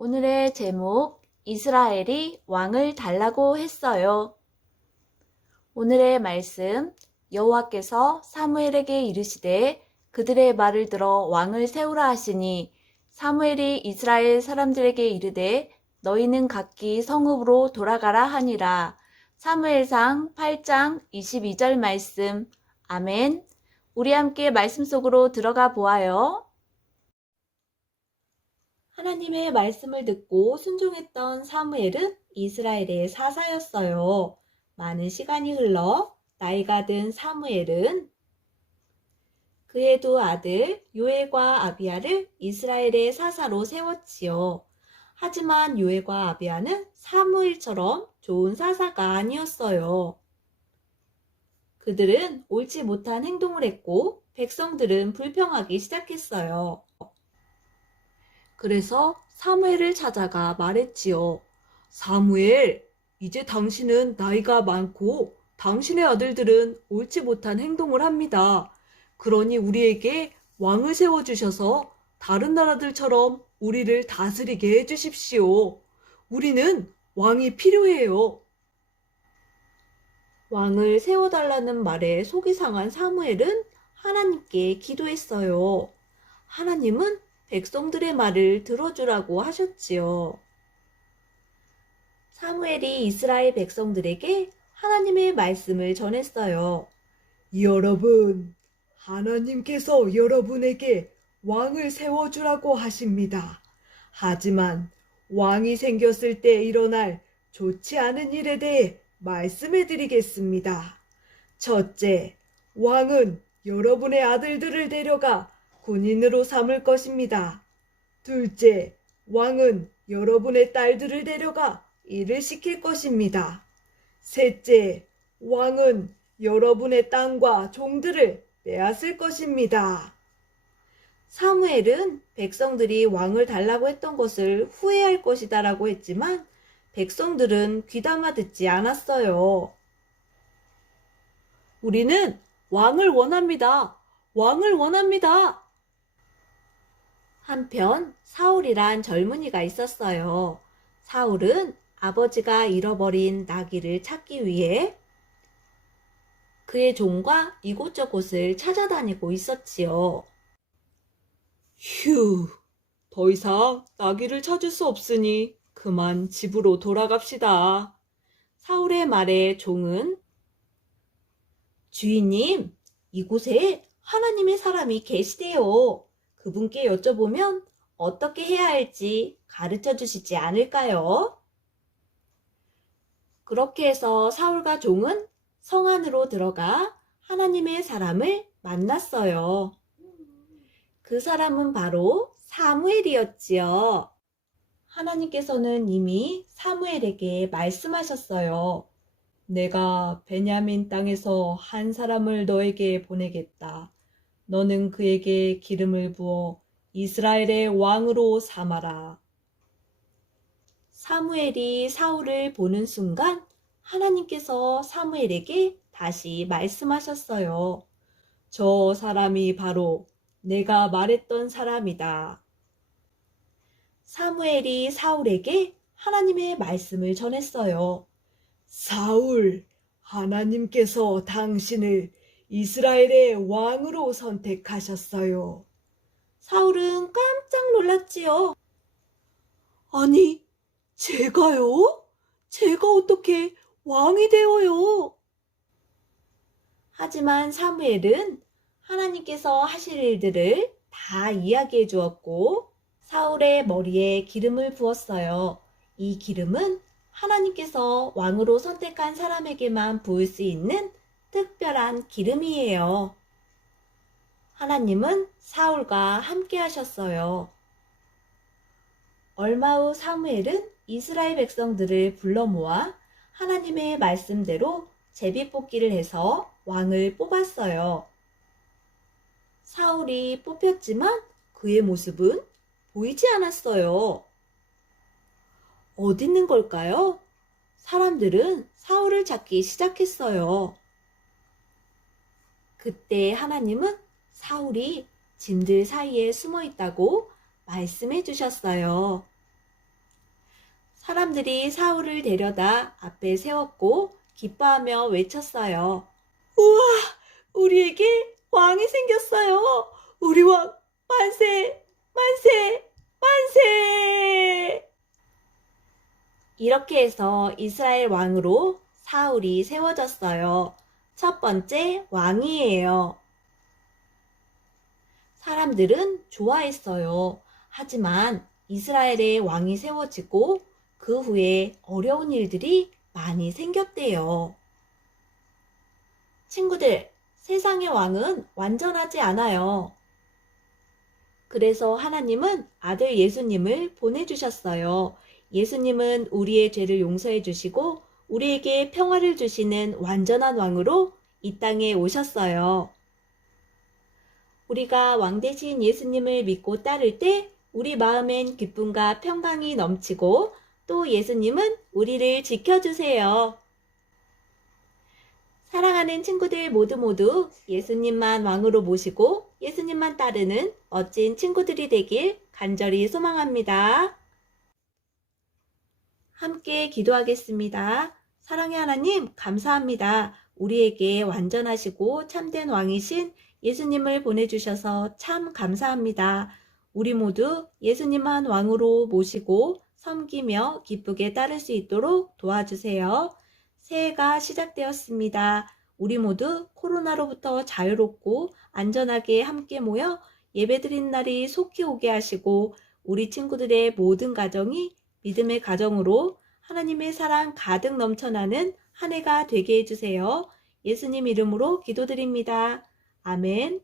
오늘의 제목, 이스라엘이 왕을 달라고 했어요. 오늘의 말씀, 여호와께서 사무엘에게 이르시되 그들의 말을 들어 왕을 세우라 하시니 사무엘이 이스라엘 사람들에게 이르되 너희는 각기 성읍으로 돌아가라 하니라. 사무엘상 8장 22절 말씀. 아멘. 우리 함께 말씀 속으로 들어가 보아요. 하나님의 말씀을 듣고 순종했던 사무엘은 이스라엘의 사사였어요. 많은 시간이 흘러 나이가 든 사무엘은 그의 두 아들 요엘과 아비야를 이스라엘의 사사로 세웠지요. 하지만 요엘과 아비야는 사무엘처럼 좋은 사사가 아니었어요. 그들은 옳지 못한 행동을 했고 백성들은 불평하기 시작했어요. 그래서 사무엘을 찾아가 말했지요. 사무엘, 이제 당신은 나이가 많고 당신의 아들들은 옳지 못한 행동을 합니다. 그러니 우리에게 왕을 세워주셔서 다른 나라들처럼 우리를 다스리게 해주십시오. 우리는 왕이 필요해요. 왕을 세워달라는 말에 속이 상한 사무엘은 하나님께 기도했어요. 하나님은 백성들의 말을 들어주라고 하셨지요. 사무엘이 이스라엘 백성들에게 하나님의 말씀을 전했어요. 여러분, 하나님께서 여러분에게 왕을 세워주라고 하십니다. 하지만 왕이 생겼을 때 일어날 좋지 않은 일에 대해 말씀해 드리겠습니다. 첫째, 왕은 여러분의 아들들을 데려가 군인으로 삼을 것입니다. 둘째, 왕은 여러분의 딸들을 데려가 일을 시킬 것입니다. 셋째, 왕은 여러분의 땅과 종들을 빼앗을 것입니다. 사무엘은 백성들이 왕을 달라고 했던 것을 후회할 것이다 라고 했지만 백성들은 귀담아 듣지 않았어요. 우리는 왕을 원합니다. 왕을 원합니다. 한편 사울이란 젊은이가 있었어요. 사울은 아버지가 잃어버린 나귀를 찾기 위해 그의 종과 이곳저곳을 찾아다니고 있었지요. 휴, 더 이상 나귀를 찾을 수 없으니 그만 집으로 돌아갑시다. 사울의 말에 종은 주인님, 이곳에 하나님의 사람이 계시대요. 그분께 여쭤보면 어떻게 해야 할지 가르쳐 주시지 않을까요? 그렇게 해서 사울과 종은 성 안으로 들어가 하나님의 사람을 만났어요. 그 사람은 바로 사무엘이었지요. 하나님께서는 이미 사무엘에게 말씀하셨어요. 내가 베냐민 땅에서 한 사람을 너에게 보내겠다. 너는 그에게 기름을 부어 이스라엘의 왕으로 삼아라. 사무엘이 사울을 보는 순간 하나님께서 사무엘에게 다시 말씀하셨어요. 저 사람이 바로 내가 말했던 사람이다. 사무엘이 사울에게 하나님의 말씀을 전했어요. 사울, 하나님께서 당신을 이스라엘의 왕으로 선택하셨어요. 사울은 깜짝 놀랐지요. 아니, 제가요? 제가 어떻게 왕이 되어요? 하지만 사무엘은 하나님께서 하실 일들을 다 이야기해 주었고 사울의 머리에 기름을 부었어요. 이 기름은 하나님께서 왕으로 선택한 사람에게만 부을 수 있는 특별한 기름이에요. 하나님은 사울과 함께 하셨어요. 얼마 후 사무엘은 이스라엘 백성들을 불러 모아 하나님의 말씀대로 제비뽑기를 해서 왕을 뽑았어요. 사울이 뽑혔지만 그의 모습은 보이지 않았어요. 어디 있는 걸까요? 사람들은 사울을 찾기 시작했어요. 그때 하나님은 사울이 짐들 사이에 숨어 있다고 말씀해 주셨어요. 사람들이 사울을 데려다 앞에 세웠고 기뻐하며 외쳤어요. 우와, 우리에게 왕이 생겼어요. 우리 왕 만세, 만세, 만세! 이렇게 해서 이스라엘 왕으로 사울이 세워졌어요. 첫 번째 왕이에요. 사람들은 좋아했어요. 하지만 이스라엘의 왕이 세워지고 그 후에 어려운 일들이 많이 생겼대요. 친구들, 세상의 왕은 완전하지 않아요. 그래서 하나님은 아들 예수님을 보내주셨어요. 예수님은 우리의 죄를 용서해 주시고 우리에게 평화를 주시는 완전한 왕으로 이 땅에 오셨어요. 우리가 왕 대신 예수님을 믿고 따를 때 우리 마음엔 기쁨과 평강이 넘치고 또 예수님은 우리를 지켜주세요. 사랑하는 친구들 모두 예수님만 왕으로 모시고 예수님만 따르는 멋진 친구들이 되길 간절히 소망합니다. 함께 기도하겠습니다. 사랑의 하나님, 감사합니다. 우리에게 완전하시고 참된 왕이신 예수님을 보내주셔서 참 감사합니다. 우리 모두 예수님만 왕으로 모시고 섬기며 기쁘게 따를 수 있도록 도와주세요. 새해가 시작되었습니다. 우리 모두 코로나로부터 자유롭고 안전하게 함께 모여 예배드린 날이 속히 오게 하시고 우리 친구들의 모든 가정이 믿음의 가정으로 하나님의 사랑 가득 넘쳐나는 한 해가 되게 해주세요. 예수님 이름으로 기도드립니다. 아멘.